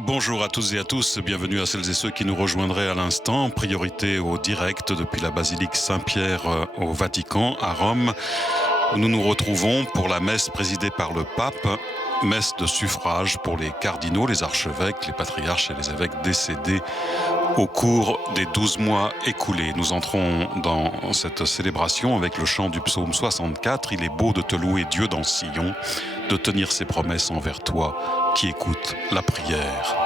Bonjour à tous et à tous, bienvenue à celles et ceux qui nous rejoindraient à l'instant. Priorité au direct depuis la basilique Saint-Pierre au Vatican, à Rome, où nous nous retrouvons pour la messe présidée par le pape, messe de suffrage pour les cardinaux, les archevêques, les patriarches et les évêques décédés au cours des 12 mois écoulés. Nous entrons dans cette célébration avec le chant du psaume 64. Il est beau de te louer, Dieu, dans Sion, de tenir ses promesses envers toi qui écoutes la prière.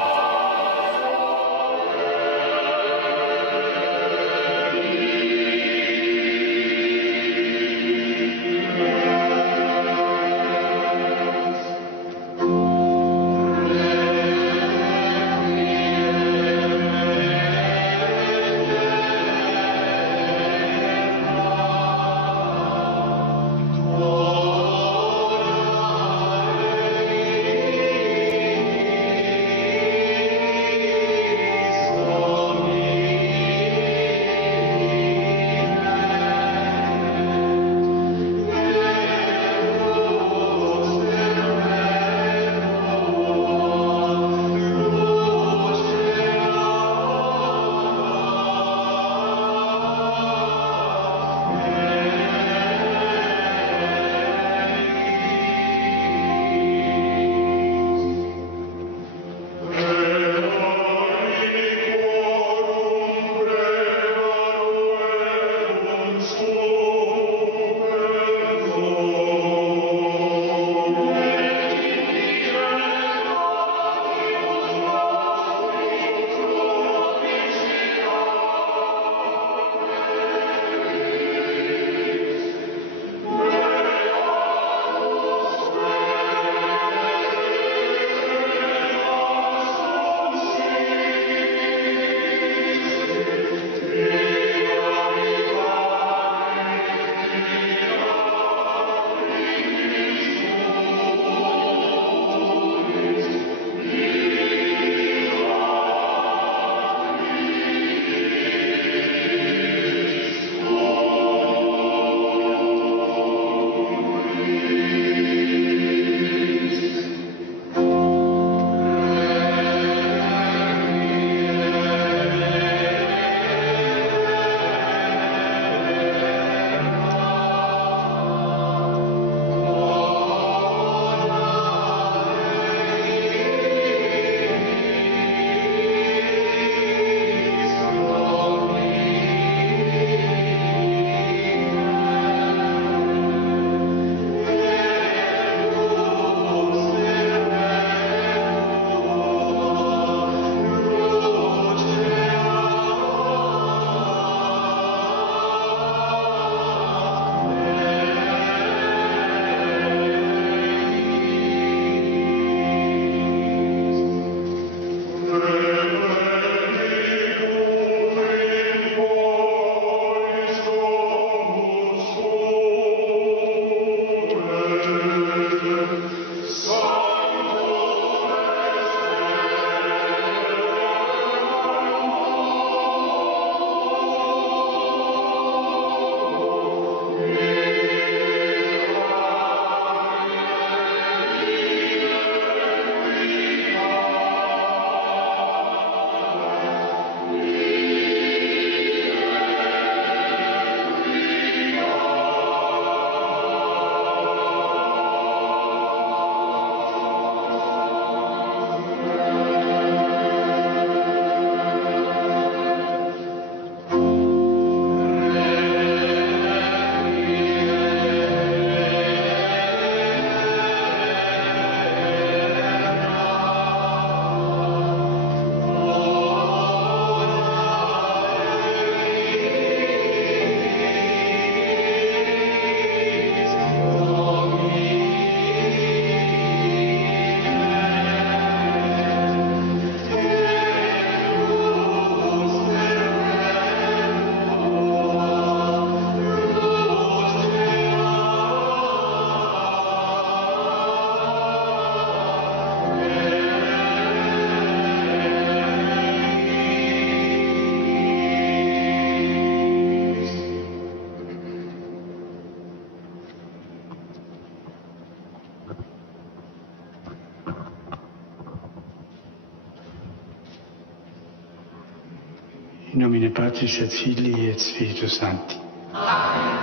In nomine Patris et Filii et Spiritus Sancti. Amen.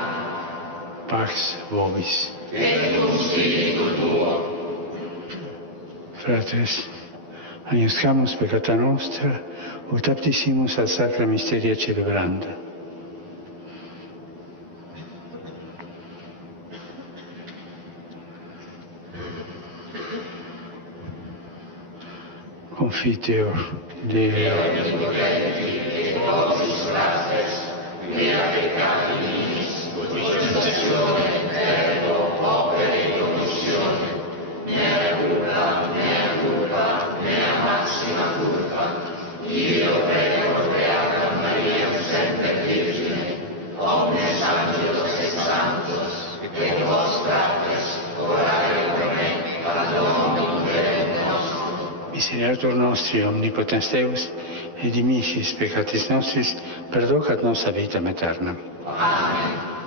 Pax vobis. Et cum spiritu tuo. Fratres, agnoscamus peccata nostra, ut aptissimus ad sacra mysteria celebranda. Confiteor Deo. Misericordiator nostri, omnipotens Deus, et dimissis peccatis nostris, perdocat nos a vitam aeternam. Amen.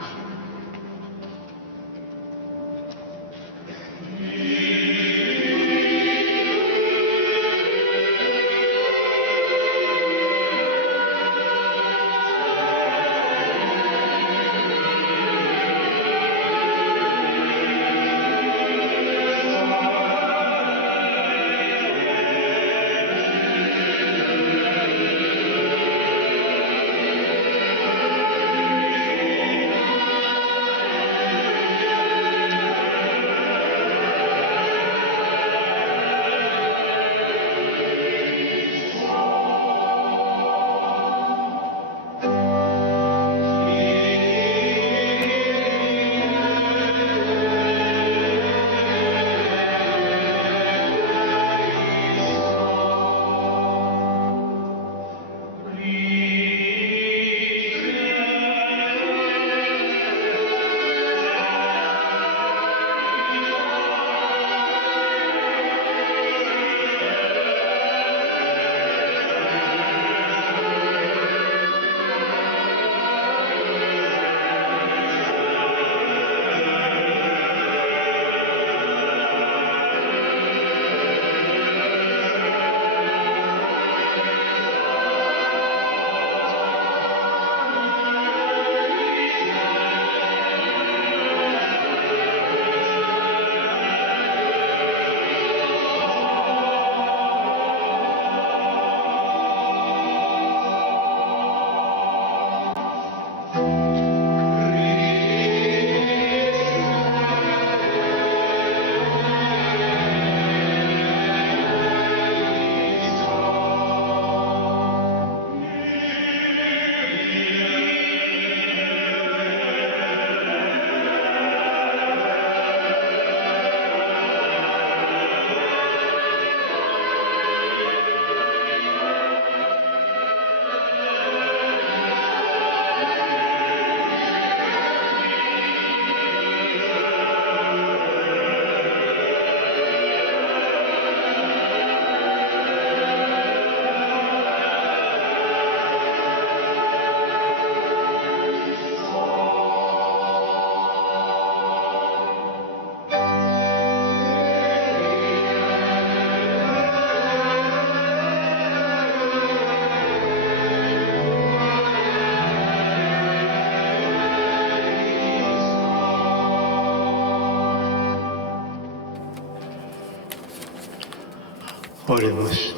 Oremus.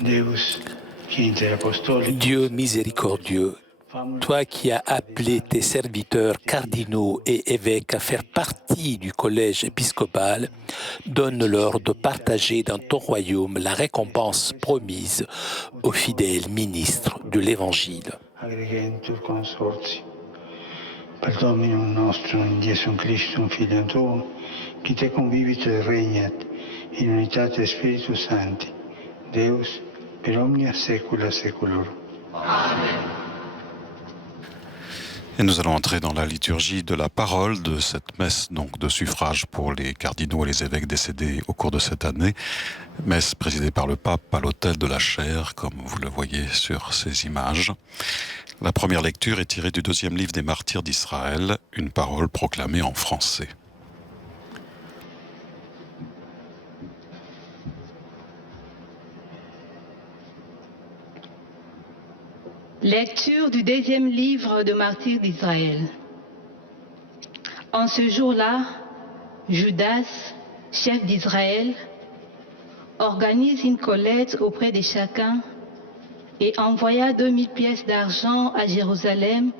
Deus, qui inter apostoli. Dieu miséricordieux, toi qui as appelé tes serviteurs cardinaux et évêques à faire partie du collège épiscopal, donne-leur de partager dans ton royaume la récompense promise aux fidèles ministres de l'Évangile. Agregentur consorti. Per Dominum nostrum, in Iesum Christum, Filium Tuum, qui te convivit et regnat in unitate Spiritus Sancti, Deus, per omnia saecula saeculorum. Amen. Et nous allons entrer dans la liturgie de la parole de cette messe donc de suffrage pour les cardinaux et les évêques décédés au cours de cette année. Messe présidée par le pape à l'autel de la chaire, comme vous le voyez sur ces images. La première lecture est tirée du deuxième livre des martyrs d'Israël, une parole proclamée en français. Lecture du deuxième livre de Martyrs d'Israël. En ce jour-là, Judas, chef d'Israël, organise une collecte auprès de chacun et envoya 2000 pièces d'argent à Jérusalem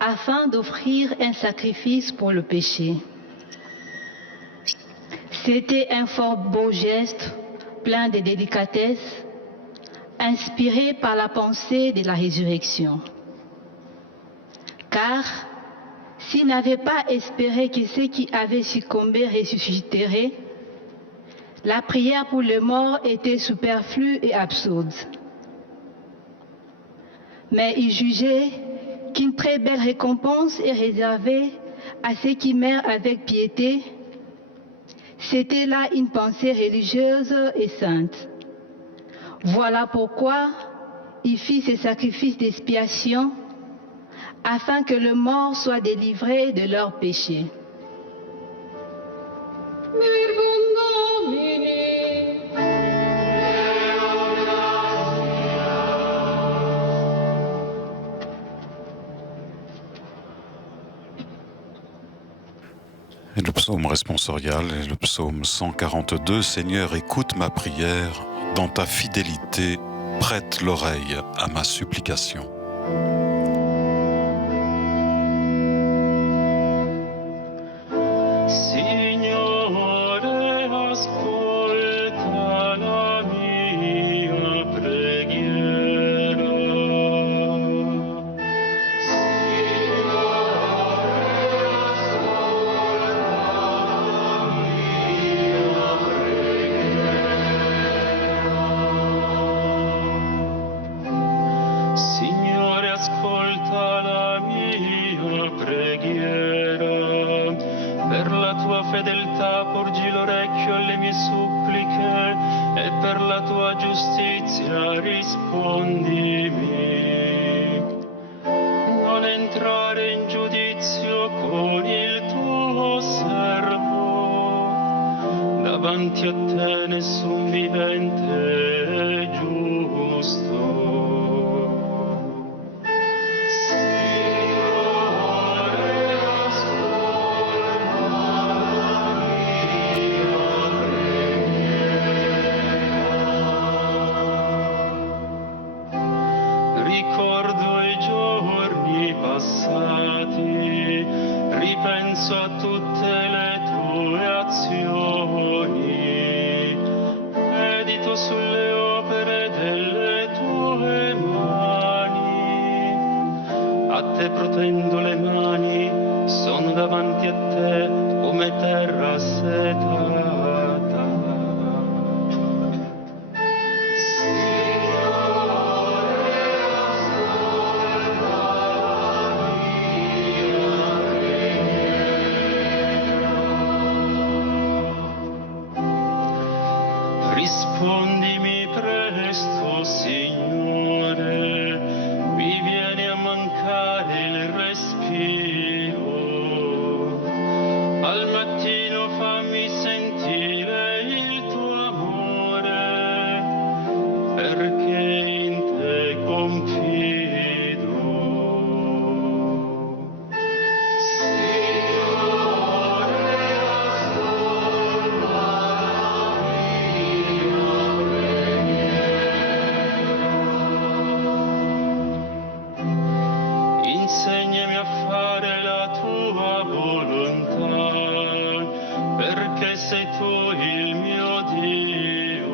afin d'offrir un sacrifice pour le péché. C'était un fort beau geste, plein de délicatesse, inspiré par la pensée de la résurrection. Car s'il n'avait pas espéré que ceux qui avaient succombé ressusciteraient, la prière pour les morts était superflue et absurde. Mais il jugeait qu'une très belle récompense est réservée à ceux qui meurent avec piété. C'était là une pensée religieuse et sainte. Voilà pourquoi il fit ce sacrifice d'expiation afin que le mort soit délivré de leurs péchés. Et le psaume responsorial est le psaume 142. Seigneur, écoute ma prière, dans ta fidélité, prête l'oreille à ma supplication. Davanti a te nessun vivente è giusto. Ricordo i giorni passati, ripenso a tutte le tue azioni, medito sulle opere delle tue mani, a te protendo le mani, sono davanti a te come terra assetata. Rispondimi presto, Signore, mi viene a mancare il respiro. Al mattino fammi sentire il tuo amore, perché in te confido. Insegnami a fare la tua volontà, perché sei tu il mio Dio,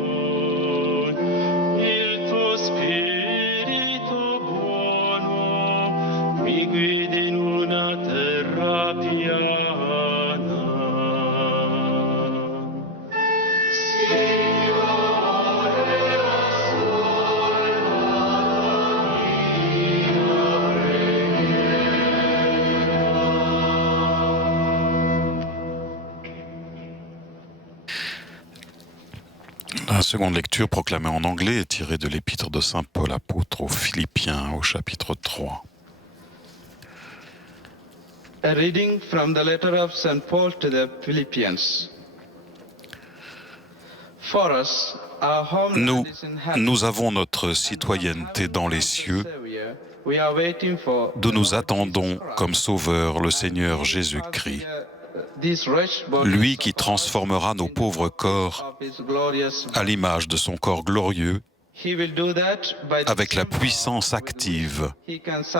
il tuo Spirito buono mi guidi in una terra piana. La seconde lecture, proclamée en anglais, est tirée de l'épître de saint Paul apôtre aux Philippiens, au chapitre 3. A reading from the letter of St. Paul to the Philippians. For us, our homeland is in heaven. Nous avons notre citoyenneté dans les cieux d'où nous attendons comme Sauveur le Seigneur Jésus-Christ, lui qui transformera nos pauvres corps à l'image de son corps glorieux, avec la puissance active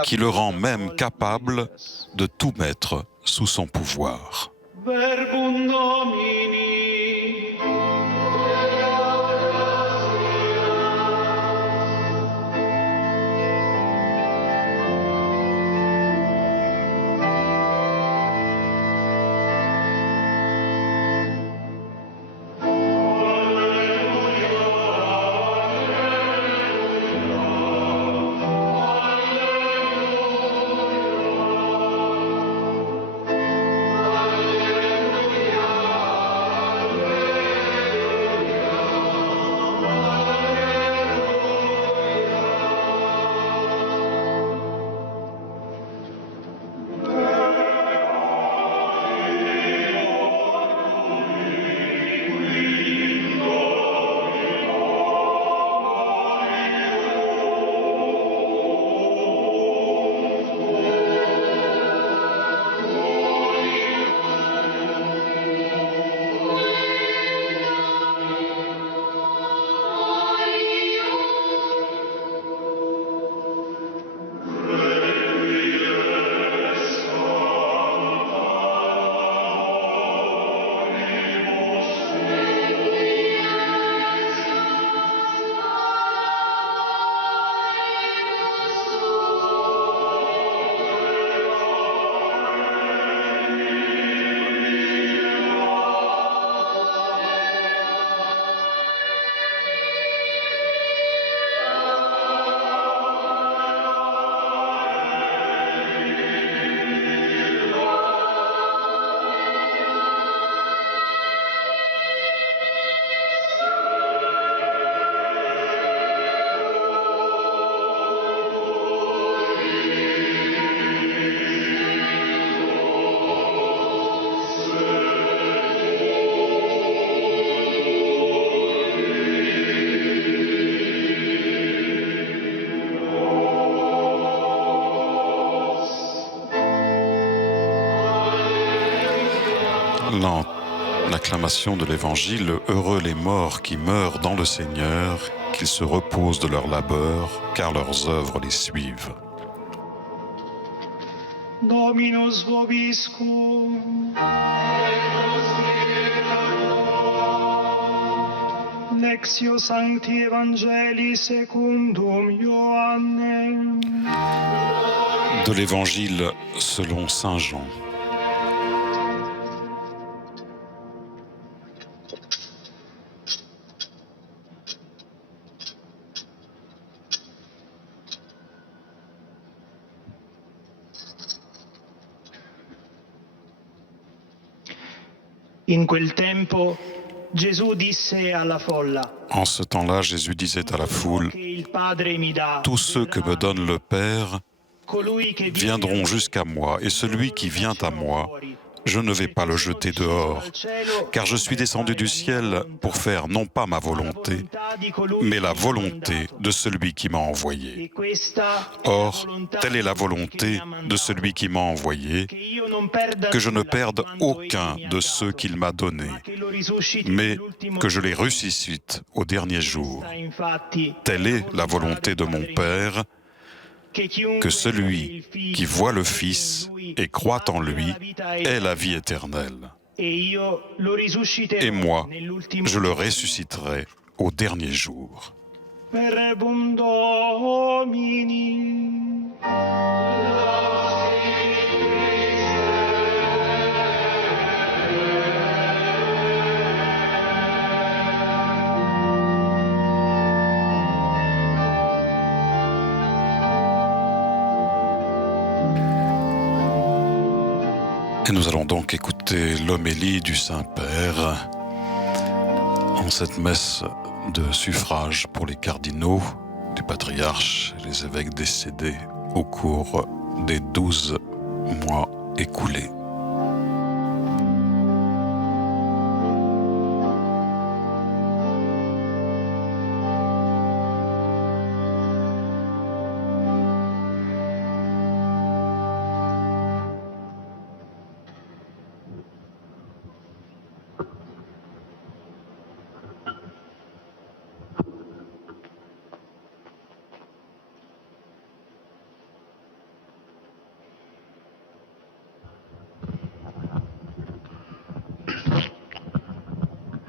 qui le rend même capable de tout mettre sous son pouvoir. Verbum Domini. L'acclamation de l'Évangile, heureux les morts qui meurent dans le Seigneur, qu'ils se reposent de leur labeur, car leurs œuvres les suivent. Dominus vobiscum. Lectio Sancti Evangelii secundum Ioannem. De l'Évangile selon saint Jean. In quel tempo Gesù disse alla folla: En ce temps-là, Jésus disait à la foule, « Tous ceux que me donne le Père viendront jusqu'à moi, et celui qui vient à moi, je ne vais pas le jeter dehors, car je suis descendu du ciel pour faire non pas ma volonté, mais la volonté de celui qui m'a envoyé. Or, telle est la volonté de celui qui m'a envoyé, que je ne perde aucun de ceux qu'il m'a donnés, mais que je les ressuscite au dernier jour. Telle est la volonté de mon Père, que celui qui voit le Fils et croit en lui ait la vie éternelle. Et moi, je le ressusciterai au dernier jour. » Verbum Domini. Et nous allons donc écouter l'homélie du Saint-Père en cette messe de suffrage pour les cardinaux, du patriarche et les évêques décédés au cours des 12 mois écoulés.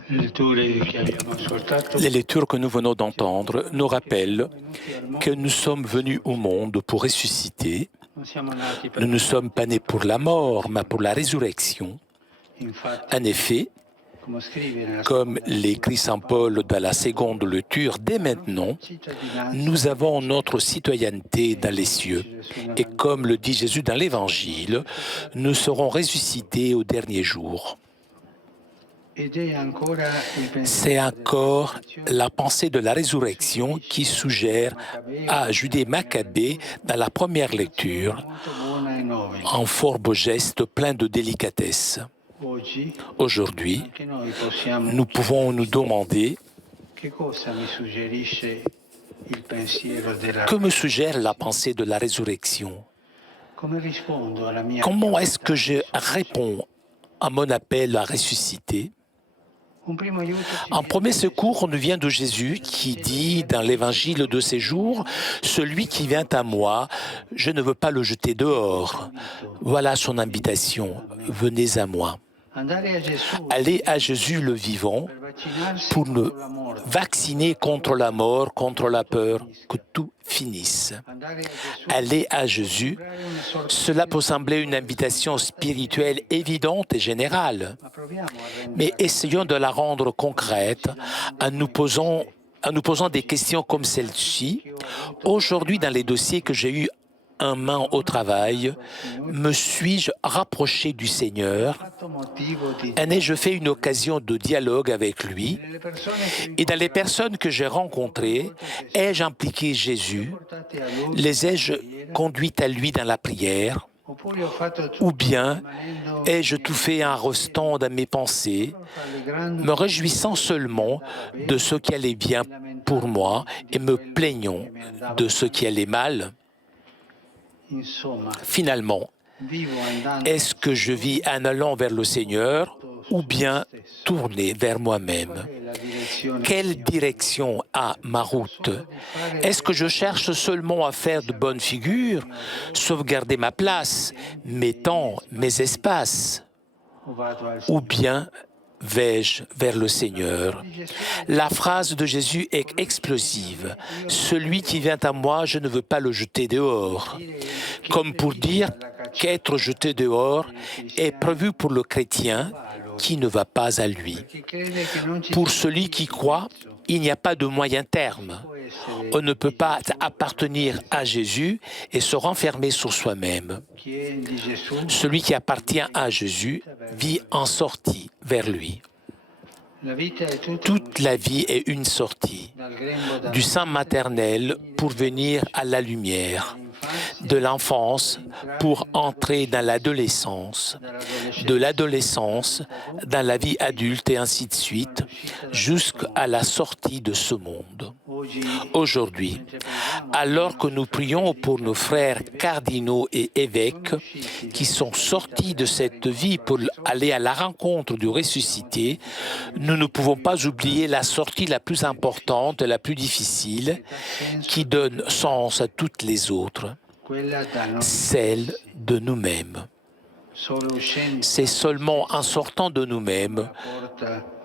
Les lectures que nous venons d'entendre nous rappellent que nous sommes venus au monde pour ressusciter. Nous ne sommes pas nés pour la mort, mais pour la résurrection. En effet, comme l'écrit Saint Paul dans la seconde lecture, dès maintenant, nous avons notre citoyenneté dans les cieux. Et comme le dit Jésus dans l'Évangile, nous serons ressuscités au dernier jour. C'est encore la pensée de la résurrection qui suggère à Judée Maccabée dans la première lecture un fort beau geste plein de délicatesse. Aujourd'hui, nous pouvons nous demander que me suggère la pensée de la résurrection? Comment est-ce que je réponds à mon appel à ressusciter? En premier secours, nous vient de Jésus qui dit dans l'évangile de ces jours, « Celui qui vient à moi, je ne veux pas le jeter dehors. » Voilà son invitation, « Venez à moi. » Allez à Jésus le vivant pour nous vacciner contre la mort, contre la peur, que tout finisse. Allez à Jésus, cela peut sembler une invitation spirituelle évidente et générale, mais essayons de la rendre concrète en nous posant des questions comme celle-ci. Aujourd'hui, dans les dossiers que j'ai eus en main au travail, me suis-je rapproché du Seigneur? En ai-je fait une occasion de dialogue avec lui? Et dans les personnes que j'ai rencontrées, ai-je impliqué Jésus? Les ai-je conduites à lui dans la prière? Ou bien ai-je tout fait en restant dans mes pensées, me réjouissant seulement de ce qui allait bien pour moi et me plaignant de ce qui allait mal? Finalement, est-ce que je vis en allant vers le Seigneur ou bien tourné vers moi-même? Quelle direction a ma route? Est-ce que je cherche seulement à faire de bonnes figures, sauvegarder ma place, mes temps, mes espaces? Ou bien vais-je vers le Seigneur? La phrase de Jésus est explosive. « Celui qui vient à moi, je ne veux pas le jeter dehors. » Comme pour dire qu'être jeté dehors est prévu pour le chrétien qui ne va pas à lui. Pour celui qui croit, il n'y a pas de moyen terme. On ne peut pas appartenir à Jésus et se renfermer sur soi-même. Celui qui appartient à Jésus vit en sortie vers lui. Toute la vie est une sortie, du sein maternel pour venir à la lumière, de l'enfance pour entrer dans l'adolescence, de l'adolescence dans la vie adulte et ainsi de suite, jusqu'à la sortie de ce monde. Aujourd'hui, alors que nous prions pour nos frères cardinaux et évêques qui sont sortis de cette vie pour aller à la rencontre du ressuscité, nous ne pouvons pas oublier la sortie la plus importante, la plus difficile, qui donne sens à toutes les autres, celle de nous-mêmes. C'est seulement en sortant de nous-mêmes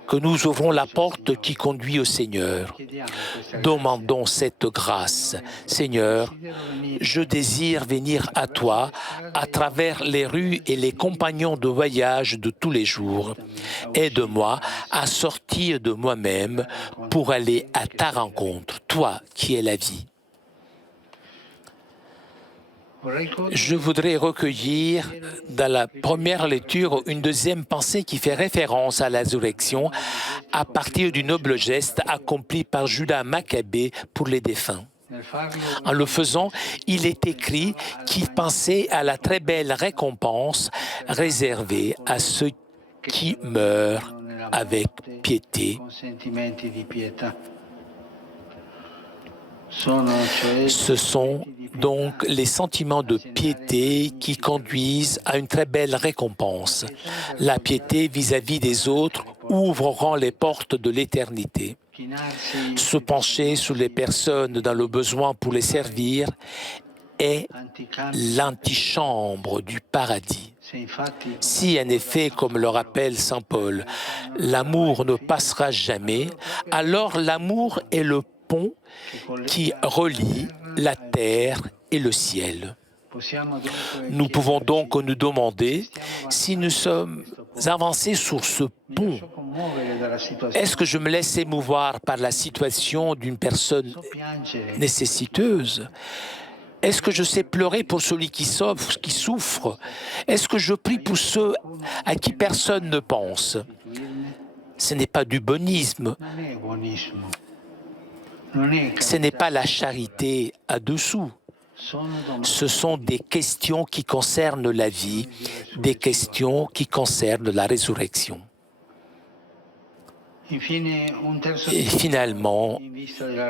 que nous ouvrons la porte qui conduit au Seigneur. Demandons cette grâce. Seigneur, je désire venir à toi à travers les rues et les compagnons de voyage de tous les jours. Aide-moi à sortir de moi-même pour aller à ta rencontre, toi qui es la vie. Je voudrais recueillir dans la première lecture une deuxième pensée qui fait référence à la résurrection à partir du noble geste accompli par Judas Maccabée pour les défunts. En le faisant, il est écrit qu'il pensait à la très belle récompense réservée à ceux qui meurent avec piété. Ce sont donc les sentiments de piété qui conduisent à une très belle récompense. La piété vis-à-vis des autres ouvrira les portes de l'éternité. Se pencher sur les personnes dans le besoin pour les servir est l'antichambre du paradis. Si en effet, comme le rappelle saint Paul, l'amour ne passera jamais, alors l'amour est le pont qui relie la terre et le ciel. Nous pouvons donc nous demander si nous sommes avancés sur ce pont. Est-ce que je me laisse émouvoir par la situation d'une personne nécessiteuse? Est-ce que je sais pleurer pour celui qui souffre? Est-ce que je prie pour ceux à qui personne ne pense? Ce n'est pas du bonisme. Ce n'est pas la charité à dessous. Ce sont des questions qui concernent la vie, des questions qui concernent la résurrection. Et finalement,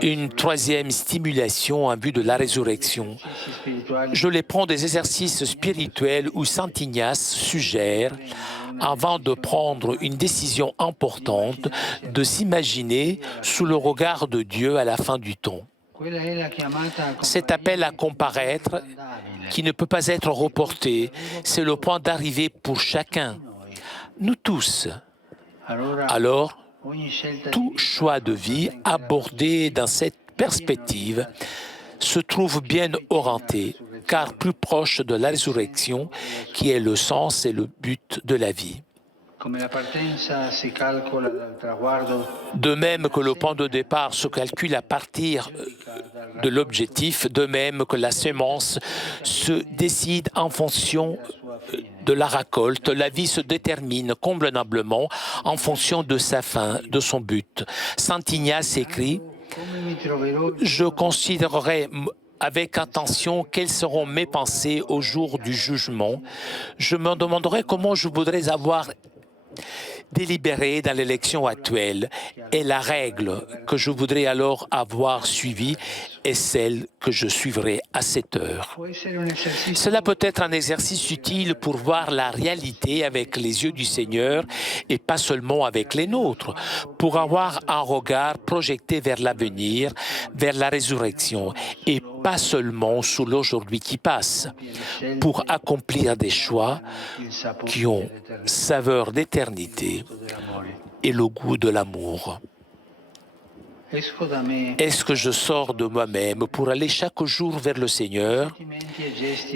une troisième stimulation en vue de la résurrection. Je les prends des exercices spirituels où saint Ignace suggère, avant de prendre une décision importante, de s'imaginer sous le regard de Dieu à la fin du temps. Cet appel à comparaître, qui ne peut pas être reporté, c'est le point d'arrivée pour chacun, nous tous. Alors, tout choix de vie abordé dans cette perspective se trouve bien orienté, car plus proche de la résurrection, qui est le sens et le but de la vie. De même que le point de départ se calcule à partir de l'objectif, de même que la semence se décide en fonction de la récolte, la vie se détermine convenablement en fonction de sa fin, de son but. Saint Ignace écrit « Je considérerai avec attention quelles seront mes pensées au jour du jugement. Je me demanderai comment je voudrais avoir délibéré dans l'élection actuelle, et la règle que je voudrais alors avoir suivie est celle que je suivrai à cette heure. » Cela peut être un exercice utile pour voir la réalité avec les yeux du Seigneur et pas seulement avec les nôtres, pour avoir un regard projeté vers l'avenir, vers la résurrection, et pas seulement sur l'aujourd'hui qui passe, pour accomplir des choix qui ont saveur d'éternité et le goût de l'amour. Est-ce que je sors de moi-même pour aller chaque jour vers le Seigneur?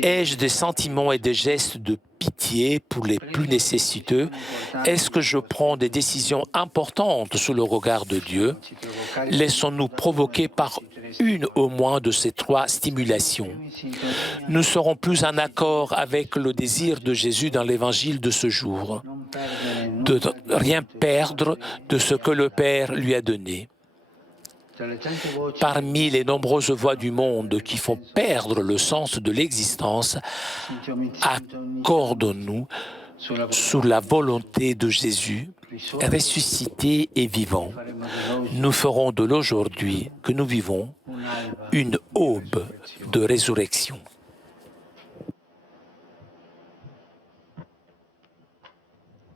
Ai-je des sentiments et des gestes de pitié pour les plus nécessiteux? Est-ce que je prends des décisions importantes sous le regard de Dieu? Laissons-nous provoquer par une au moins de ces trois stimulations. Nous serons plus en accord avec le désir de Jésus dans l'évangile de ce jour, de rien perdre de ce que le Père lui a donné. Parmi les nombreuses voix du monde qui font perdre le sens de l'existence, accordons-nous sous la volonté de Jésus, ressuscité et vivant. Nous ferons de l'aujourd'hui que nous vivons une aube de résurrection.